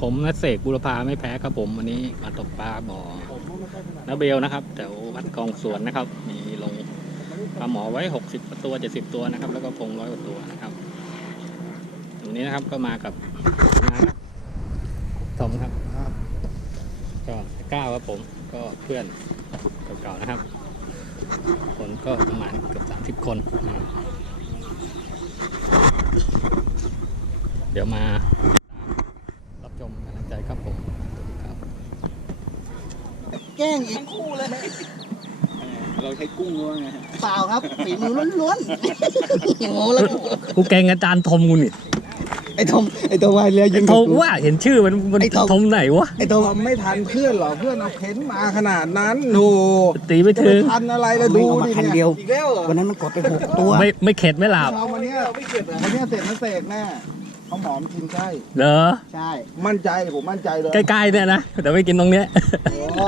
ผมนัทเสกบุรพาไม่แพ้ครับผมวันนี้มาตกปลาบ่อนาเบลนะครับแถววัดกองสวนนะครับ มีลงปลาหมอไว้ 60 ตัว 70 ตัวนะครับ แล้วก็พงร้อยกว่าตัวนะครับตรงนี้นะครับก็มากับนะครับสมครับก็ก้าวครับผมก็เพื่อนเก่าๆนะครับ คนก็ประมาณเกือบ30 คนนะครับเดี๋ยวมา รับชมกำลังใจครับผมสวัสดีครับ แกล้งอีกคู่เลยเราใช้กุ้งด้วยไงฮะเปล่าครับฝีมือล้วนๆโง่แล้วกูกูเก่งอาจารย์ทมกูนี่ไอ้ทอมไอ้ตัววายเรือยิไอ้งทกับมกูว่าเห็นชื่อมันมันไอ้ทมทมไหนวะไอ้ตัวทำไม่ทันเพื่อนหรอเพื่อนเอาเพ้นท์มาขนาดนั้นโหตีไม่จะถึไปงทันอะไรแล้วดูดิคันเนี่ยเดียวอีกแล้วเหรอวันนั้นมันกดไปหกตัว ไม่ไม่เข็ดไม่หลับเราวันเนี้ยวันเนี้ยเสร็จนะเสกแน่ เขาหมอมกินใช่เหรอใช่มั่นใจผมมั่นใจเลยใกล้ๆเนี่ยนะแต่ไม่กินตรงเนี้ย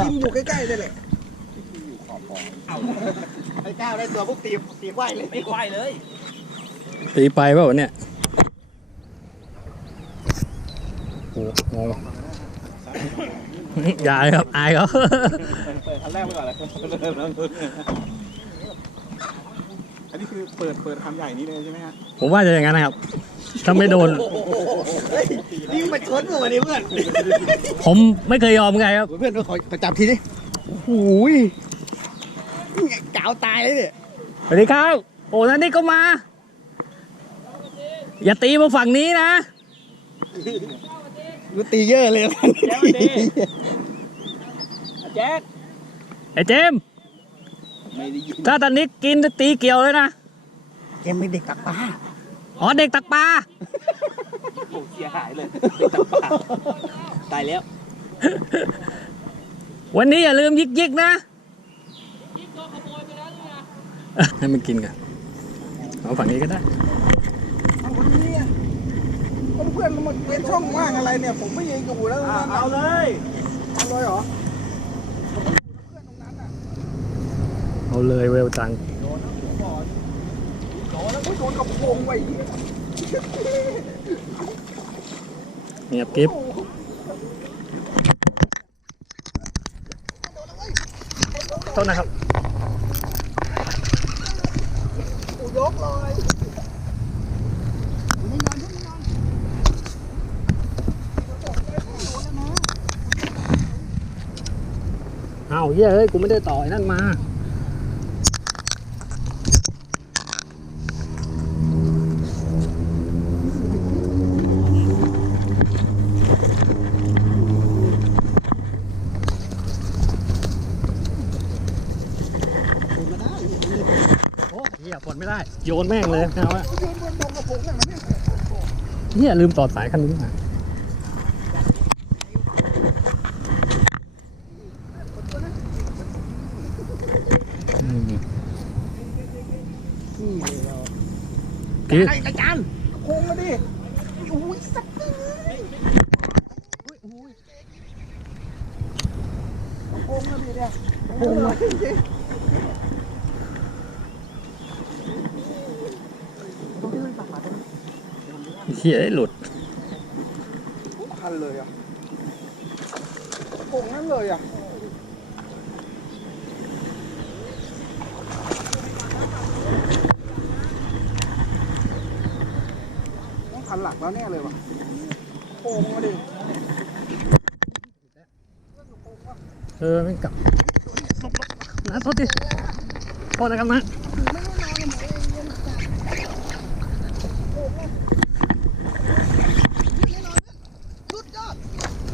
กินอยู่ใกล้ๆได้เลยไอ้ก้าวได้ตัวพวกตีตีไหวเลยตีไหวเลยตีไปเปล่าวะเนี่ยโอ้โหอย่าเลยครับอายเขาเปิดคันแรกไปก่อนเลยเริ่มเริ่มต้น อันนี้คือเปิดเปิดคำใหญ่นี้เลยใช่ไหมฮะผมว่าจะอย่างนั้นนะครับ ถ้าไม่โดน นี่มาชนกูวันนี้เพื่อน ผมไม่เคยยอมใครครับ เพื่อนขอขอจับทีดิโอ้โหยกาวตายเลยเนี่ยสวัสดีครับ โอ้นั่นนี่ก็มา อย่าตีมาฝั่งนี้นะกูตีเยอะเลยแจ๊ดไอ้เจมส์ไม่ได้ยิน ถ้าตอนนี้กินจะตีเกี่ยวเลยนะแกไม่เด็กตักปลาอ๋อเด็กตักปลาโอ้เสียหายเลยตายแล้ว วันนี้อย่าลืมยิกยิกๆนะให้มันกินกันเอาฝั่งนี้ก็ได้เอาคนนี้อะเพื่อนๆมันเป็นช่องว่างอะไรเนี่ย ผมไม่ยิงอยู่แล้วเอาเลยเอาเลยเหรอ เอาเลยเวลจังโดนแล้วโดนกับพงไว้เหี้ยเงียบกิ๊บโทษนะครับกูยกเลยเอาเฮ้ยเอ้ย กูไม่ได้ต่อยนั่นมา เฮียปลดไม่ได้ โยนแม่งเลยเอาอะเฮียลืมต่อสายคันนี้มาอืมนี่เลยเรากิ๊บไอ้อาจารย์พงมาดิโอ้ยสักเลยโอ้ยโอ้ยพงมาดิเนี่ยโอ้ย เฮียหลุดทุกคันเลยอะพงนั่นเลยอะต้องคันหลักแล้วแน่เลยว่ะพงมาดิเออไม่งกลับนะโทษทีโทษนะครับนะ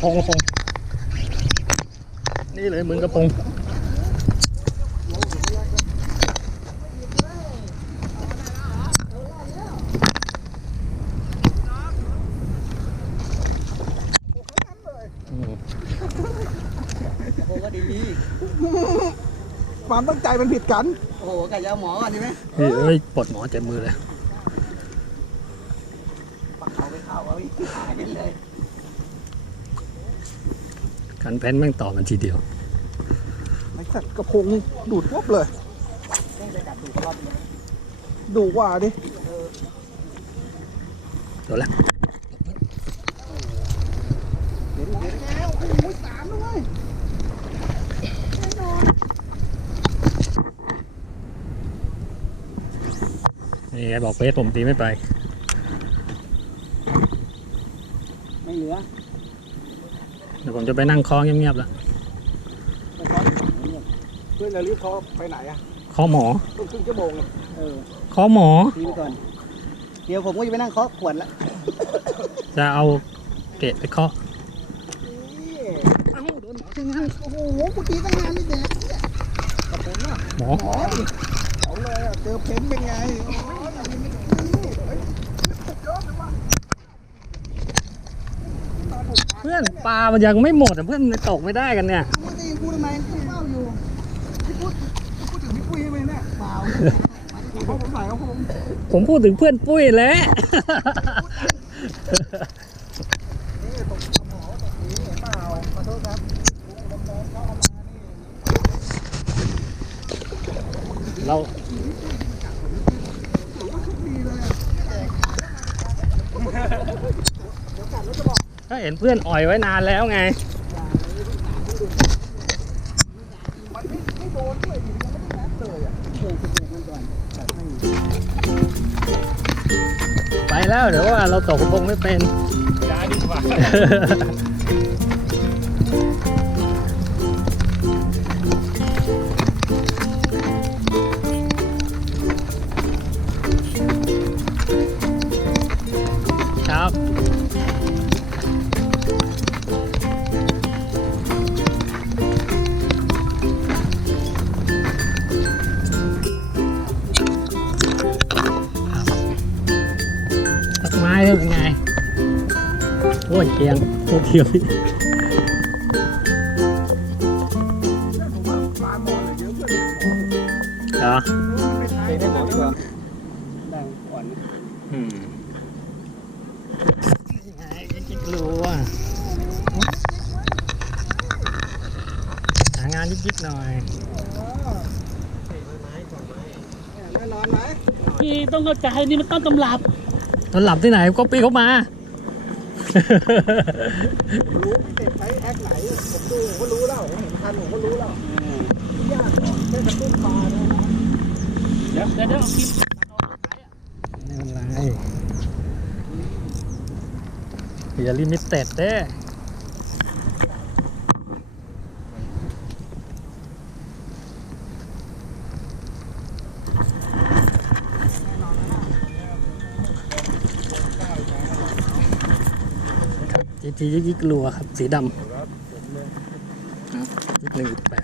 พงพงนี่เลยเหมือนกระพงโอ้ก็ดีความตั้งใจมันผิดกัน โอ้โหก่ยาหมอก่อนใช่ไหมเฮ้ยปลดหมอเจ็บมือเลยปักเขาไปเข้าเอาไปหายเลย กันแพนแม่งต่อมันทีเดียวไอ้สัตว์กระพงดูดปุ๊บเลยต้องไปกัดถูกรอบนึงดูว่าดิโดนละเห็นเห็นแล้วโอ้โหสามด้วยนี่ไงบอกเฟสผมตีไม่ไป ไม่เหลือเดี๋ยวผมจะไปนั่งคอเงียบๆแล้วไปซ้อนถังเนี่ยเพื่อนจะรีบเขาไปไหนอะคอหมอต้องครึ่งชั่วโมงอะเออคอหมอ ทีไปก่อน เดี๋ยวผมก็จะไปนั่งเคาะขวดละจะเอาเกรดไปเคาะนี่เอ้าโดนหมอใช่ไหมโอ้โหเมื่อกี้ตั้งนานเลยแดกเนี่ยกระพงอะหมอหมอดิเอาเลยอะเจอเพ้นเป็นไงโอ้ยนี่เฮ้ยสุดยอดเลยว่ะเพื่อนปลามันยังไม่หมดอะเพื่อนตกไม่ได้กันเนี่ยพูดได้ยังพูดทำไมพูดเฝ้าอยู่พี่พูดพี่พูดถึงพี่ปุ้ยไหมเนี่ยเปล่าเขาผมถ่ายเขาผมผมพูดถึงเพื่อนปุ้ยแล้วนี่ตกหมอตกนี้เห็นเปล่าขอโทษครับลุงดำเนินเขาเอามานี่ เรา ถือว่าโชคดีเลยอะ ก็เห็นเพื่อนอ่อยไว้นานแล้วไงมันไม่ไม่โดนด้วยดิมันไม่ได้แมสเลยอะเดี๋ยวจะเก็บมันก่อนจัดให้ไปแล้วเดี๋ยวว่าเราตกคงไม่เป็นย้ายดีกว่า ตักไม้เป็นไงโอ้ยเกียงโคตรเทียวพี่ผมว่าปลาหมอนเลยเยอะเพื่อนเหรอเป็นไงเก็บได้หมอดีกว่าได้ก่อนอืมยังไงจิ๊กรู้อะหางานยิกๆหน่อยแน่นอนไหมพี่ต้องเข้าใจนี่มันต้นตำรับ ต้นหลับที่ไหนก็ปีเขามา รู้พี่เด็กใช้แอคไหนผมดูผมก็รู้แล้วผมเห็นทันผมก็รู้แล้วยากหรอกแค่กระตุ้นปลาเนี่ยนะเดี๋ยวเดี๋ยวเอาคลิปไม่เป็นไรอย่าลิมิเต็ดเด้ จีจียิกๆรัวครับ สีดำครับหนึ่งแปด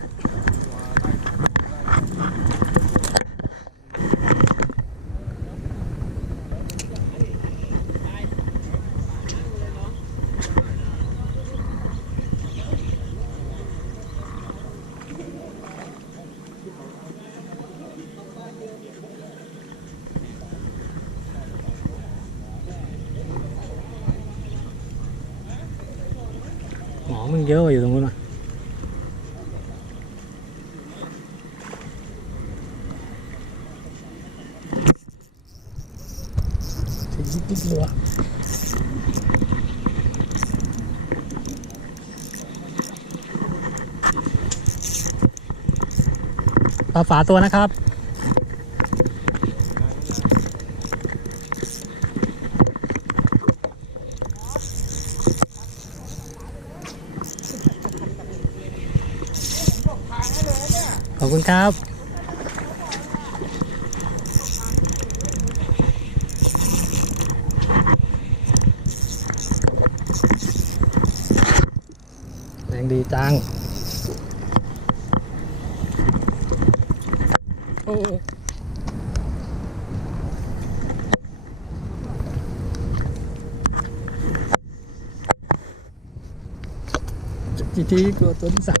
งเยอะอยู่ตรงนู้นอะยิบยิบรัวปลาฝาตัวนะครับ ครับ แรงดีจัง โอ้จีจีกลัวตัวที่สาม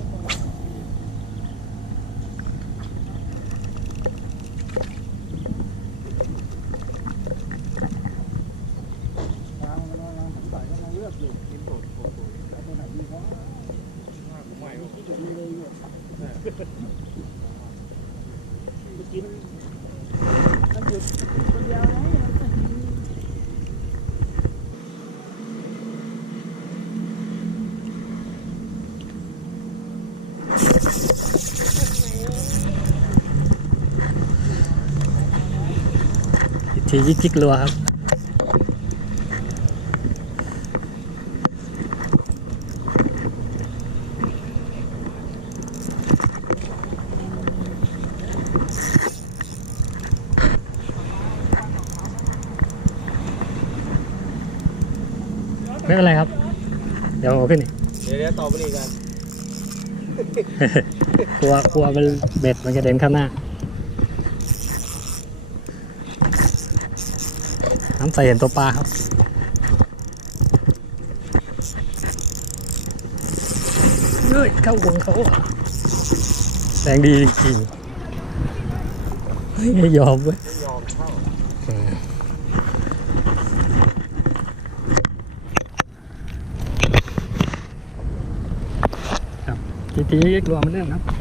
ทียิกจิกรัวครับ ไม่เป็นไรครับ เดี๋ยวเอาขึ้นอีกเดี๋ยวเดี๋ยวต่อไปอีกกัน กลัวกลัวมันเบ็ดมันกระเด็นข้างหน้า น้ำใสเห็นตัวปลาครับ เฮ้ยเข้าวงเขาอะแรงดีจริงๆเฮ้ยไม่ยอมเว้ยยอมเข้าครับทีทีกลัวมันเรื่องครับ